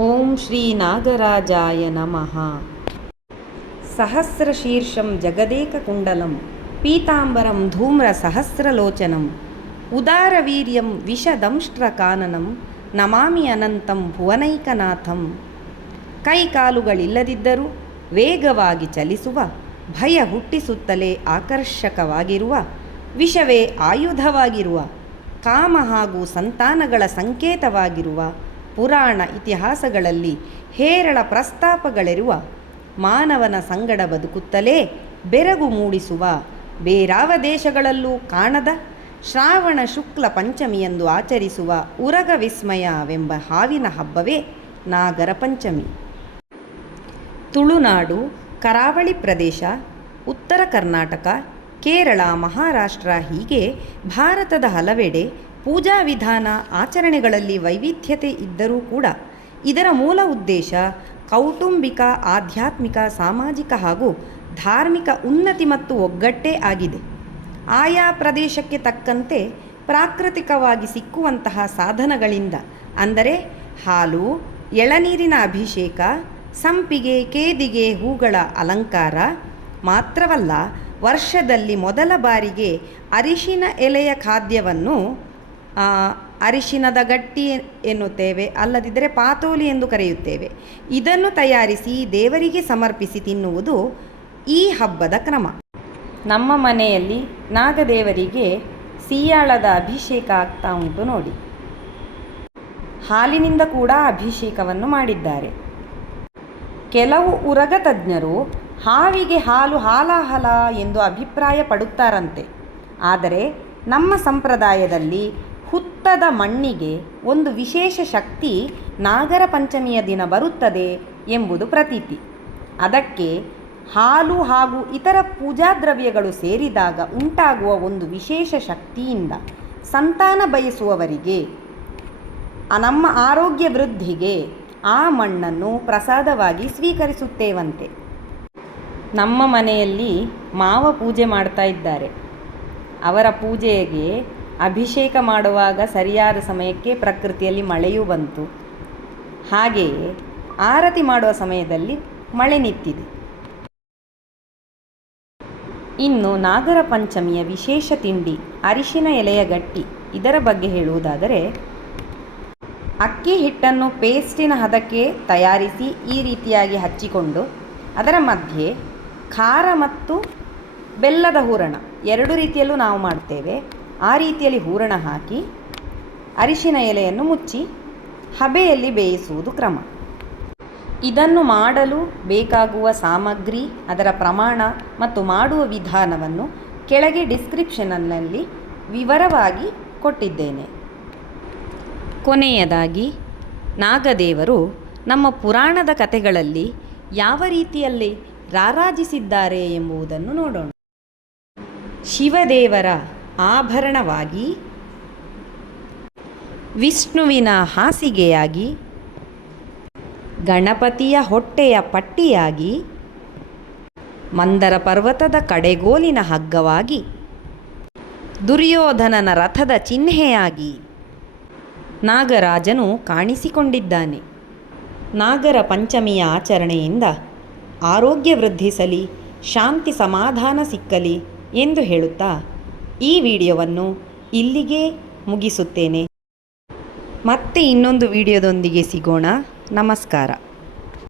ಓಂ ಶ್ರೀ ನಾಗರಾಜಾಯ ನಮಃ. ಸಹಸ್ರಶೀರ್ಷಂ ಜಗದೇಕಕುಂಡಲಂ ಪೀತಾಂಬರಂ ಧೂಮ್ರ ಸಹಸ್ರಲೋಚನಂ ಉದಾರವೀರ್ಯಂ ವಿಷದಂಷ್ಟ್ರಕಾನನಂ ನಮಾಮಿ ಅನಂತಂ ಭುವನೈಕನಾಥಂ. ಕೈಕಾಲುಗಳಿಲ್ಲದಿದ್ದರೂ ವೇಗವಾಗಿ ಚಲಿಸುವ, ಭಯ ಹುಟ್ಟಿಸುತ್ತಲೇ ಆಕರ್ಷಕವಾಗಿರುವ, ವಿಷವೇ ಆಯುಧವಾಗಿರುವ, ಕಾಮ ಹಾಗೂ ಸಂತಾನಗಳ ಸಂಕೇತವಾಗಿರುವ, ಪುರಾಣ ಇತಿಹಾಸಗಳಲ್ಲಿ ಹೇರಳ ಪ್ರಸ್ತಾಪಗಳಿರುವ, ಮಾನವನ ಸಂಗಡ ಬದುಕುತ್ತಲೇ ಬೆರಗು ಮೂಡಿಸುವ, ಬೇರಾವ ದೇಶಗಳಲ್ಲೂ ಕಾಣದ ಶ್ರಾವಣ ಶುಕ್ಲ ಪಂಚಮಿಯಂದು ಆಚರಿಸುವ ಉರಗ ವಿಸ್ಮಯವೆಂಬ ಹಾವಿನ ಹಬ್ಬವೇ ನಾಗರ ಪಂಚಮಿ. ತುಳುನಾಡು, ಕರಾವಳಿ ಪ್ರದೇಶ, ಉತ್ತರ ಕರ್ನಾಟಕ, ಕೇರಳ, ಮಹಾರಾಷ್ಟ್ರ ಹೀಗೆ ಭಾರತದ ಹಲವೆಡೆ ಪೂಜಾ ವಿಧಾನ ಆಚರಣೆಗಳಲ್ಲಿ ವೈವಿಧ್ಯತೆ ಇದ್ದರೂ ಕೂಡ ಇದರ ಮೂಲ ಉದ್ದೇಶ ಕೌಟುಂಬಿಕ, ಆಧ್ಯಾತ್ಮಿಕ, ಸಾಮಾಜಿಕ ಹಾಗೂ ಧಾರ್ಮಿಕ ಉನ್ನತಿ ಮತ್ತು ಒಗ್ಗಟ್ಟೇ ಆಗಿದೆ. ಆಯಾ ಪ್ರದೇಶಕ್ಕೆ ತಕ್ಕಂತೆ ಪ್ರಾಕೃತಿಕವಾಗಿ ಸಿಕ್ಕುವಂತಹ ಸಾಧನಗಳಿಂದ, ಅಂದರೆ ಹಾಲು, ಎಳನೀರಿನ ಅಭಿಷೇಕ, ಸಂಪಿಗೆ, ಕೇದಿಗೆ ಹೂಗಳ ಅಲಂಕಾರ ಮಾತ್ರವಲ್ಲ, ವರ್ಷದಲ್ಲಿ ಮೊದಲ ಬಾರಿಗೆ ಅರಿಶಿನ ಎಲೆಯ ಖಾದ್ಯವನ್ನು ಅರಿಶಿನದ ಗಟ್ಟಿ ಎನ್ನುತ್ತೇವೆ, ಅಲ್ಲದಿದ್ದರೆ ಪಾತೋಲಿ ಎಂದು ಕರೆಯುತ್ತೇವೆ. ಇದನ್ನು ತಯಾರಿಸಿ ದೇವರಿಗೆ ಸಮರ್ಪಿಸಿ ತಿನ್ನುವುದು ಈ ಹಬ್ಬದ ಕ್ರಮ. ನಮ್ಮ ಮನೆಯಲ್ಲಿ ನಾಗದೇವರಿಗೆ ಸಿಯಾಳದ ಅಭಿಷೇಕ ಆಗ್ತಾ ಉಂಟು ನೋಡಿ. ಹಾಲಿನಿಂದ ಕೂಡ ಅಭಿಷೇಕವನ್ನು ಮಾಡಿದ್ದಾರೆ. ಕೆಲವು ಉರಗ ತಜ್ಞರು ಹಾವಿಗೆ ಹಾಲು ಹಾಲಾಹಲ ಎಂದು ಅಭಿಪ್ರಾಯ ಪಡುತ್ತಾರಂತೆ. ಆದರೆ ನಮ್ಮ ಸಂಪ್ರದಾಯದಲ್ಲಿ ಹುತ್ತದ ಮಣ್ಣಿಗೆ ಒಂದು ವಿಶೇಷ ಶಕ್ತಿ ನಾಗರ ಪಂಚಮಿಯ ದಿನ ಬರುತ್ತದೆ ಎಂಬುದು ಪ್ರತೀತಿ. ಅದಕ್ಕೆ ಹಾಲು ಹಾಗೂ ಇತರ ಪೂಜಾ ದ್ರವ್ಯಗಳು ಸೇರಿದಾಗ ಉಂಟಾಗುವ ಒಂದು ವಿಶೇಷ ಶಕ್ತಿಯಿಂದ ಸಂತಾನ ಬಯಸುವವರಿಗೆ, ನಮ್ಮ ಆರೋಗ್ಯ ವೃದ್ಧಿಗೆ ಆ ಮಣ್ಣನ್ನು ಪ್ರಸಾದವಾಗಿ ಸ್ವೀಕರಿಸುತ್ತೇವಂತೆ. ನಮ್ಮ ಮನೆಯಲ್ಲಿ ಮಾವ ಪೂಜೆ ಮಾಡ್ತಾ ಇದ್ದಾರೆ. ಅವರ ಪೂಜೆಗೆ ಅಭಿಷೇಕ ಮಾಡುವಾಗ ಸರಿಯಾದ ಸಮಯಕ್ಕೆ ಪ್ರಕೃತಿಯಲ್ಲಿ ಮಳೆಯೂ ಬಂತು. ಹಾಗೆಯೇ ಆರತಿ ಮಾಡುವ ಸಮಯದಲ್ಲಿ ಮಳೆ ನಿಂತಿದೆ. ಇನ್ನು ನಾಗರ ಪಂಚಮಿಯ ವಿಶೇಷ ತಿಂಡಿ ಅರಿಶಿನ ಎಲೆಯ ಗಟ್ಟಿ. ಇದರ ಬಗ್ಗೆ ಹೇಳುವುದಾದರೆ, ಅಕ್ಕಿ ಹಿಟ್ಟನ್ನು ಪೇಸ್ಟಿನ ಹದಕ್ಕೆ ತಯಾರಿಸಿ ಈ ರೀತಿಯಾಗಿ ಹಚ್ಚಿಕೊಂಡು ಅದರ ಮಧ್ಯೆ ಖಾರ ಮತ್ತು ಬೆಲ್ಲದ ಹೂರಣ ಎರಡು ರೀತಿಯಲ್ಲೂ ನಾವು ಮಾಡ್ತೇವೆ. ಆ ರೀತಿಯಲ್ಲಿ ಹೂರಣ ಹಾಕಿ ಅರಿಶಿನ ಎಲೆಯನ್ನು ಮುಚ್ಚಿ ಹಬೆಯಲ್ಲಿ ಬೇಯಿಸುವುದು ಕ್ರಮ. ಇದನ್ನು ಮಾಡಲು ಬೇಕಾಗುವ ಸಾಮಗ್ರಿ, ಅದರ ಪ್ರಮಾಣ ಮತ್ತು ಮಾಡುವ ವಿಧಾನವನ್ನು ಕೆಳಗೆ ಡಿಸ್ಕ್ರಿಪ್ಷನ್ನಲ್ಲಿ ವಿವರವಾಗಿ ಕೊಟ್ಟಿದ್ದೇನೆ. ಕೊನೆಯದಾಗಿ, ನಾಗದೇವರು ನಮ್ಮ ಪುರಾಣದ ಕಥೆಗಳಲ್ಲಿ ಯಾವ ರೀತಿಯಲ್ಲಿ ರಾರಾಜಿಸಿದ್ದಾರೆ ಎಂಬುದನ್ನು ನೋಡೋಣ. ಶಿವದೇವರ ಆಭರಣವಾಗಿ, ವಿಷ್ಣುವಿನ ಹಾಸಿಗೆಯಾಗಿ, ಗಣಪತಿಯ ಹೊಟ್ಟೆಯ ಪಟ್ಟಿಯಾಗಿ, ಮಂದರ ಪರ್ವತದ ಕಡೆಗೋಲಿನ ಹಗ್ಗವಾಗಿ, ದುರ್ಯೋಧನನ ರಥದ ಚಿಹ್ನೆಯಾಗಿ ನಾಗರಾಜನು ಕಾಣಿಸಿಕೊಂಡಿದ್ದಾನೆ. ನಾಗರ ಪಂಚಮಿಯ ಆಚರಣೆಯಿಂದ ಆರೋಗ್ಯ ವೃದ್ಧಿಸಲಿ, ಶಾಂತಿ ಸಮಾಧಾನ ಸಿಕ್ಕಲಿ ಎಂದು ಹೇಳುತ್ತಾ ಈ ವಿಡಿಯೋವನ್ನು ಇಲ್ಲಿಗೆ ಮುಗಿಸುತ್ತೇನೆ. ಮತ್ತೆ ಇನ್ನೊಂದು ವಿಡಿಯೋದೊಂದಿಗೆ ಸಿಗೋಣ. ನಮಸ್ಕಾರ.